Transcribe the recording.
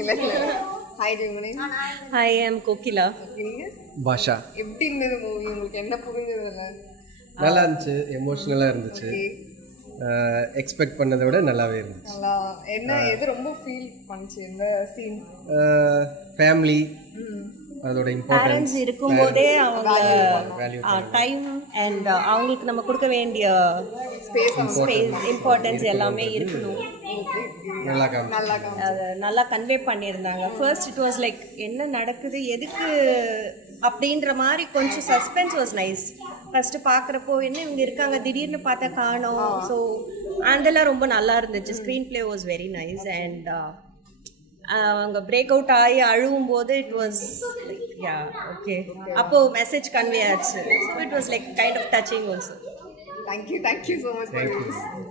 இல்லை hi Gemini. Hi I am Kokila. Basha. எப்படி இருந்தது மூவி? உங்களுக்கு என்ன புரிஞ்சதுல? நல்லா இருந்துச்சு, எமோஷ்னலாக இருந்துச்சு, எக்ஸ்பெக்ட் பண்ணதை விட நல்லாவே இருந்துச்சு. நல்லா என்ன எது ரொம்ப ஃபீல் பண்ணுச்சு இந்த சீன்? ஃபேமிலி அதோட இம்பார்ட்டன்ஸ் பேரண்ட்ஸ் இருக்கும்போதே அவங்க டைம் அண்ட் அவங்களுக்கு நம்ம கொடுக்க வேண்டிய ஸ்பேஸ் இம்பார்ட்டன்ஸ் எல்லாமே இருக்கணும். அதை நல்லா கன்வே பண்ணியிருந்தாங்க. ஃபர்ஸ்ட் இட் வாஸ் லைக் என்ன நடக்குது எதுக்கு அப்படின்ற மாதிரி கொஞ்சம் சஸ்பென்ஸ் வாஸ் நைஸ். ஃபர்ஸ்ட் பார்க்குறப்போ என்ன இவங்க இருக்காங்க திடீர்னு பார்த்தா காணோம். ஸோ அதெல்லாம் ரொம்ப நல்லா இருந்துச்சு. Screenplay was very nice and அவங்க பிரேக் அவுட் ஆகி அழுவும் போது இட் வாஸ் யா ஓகே. அப்போ மெசேஜ் கன்வே ஆச்சு. It was like kind of touching also. Thank you so much.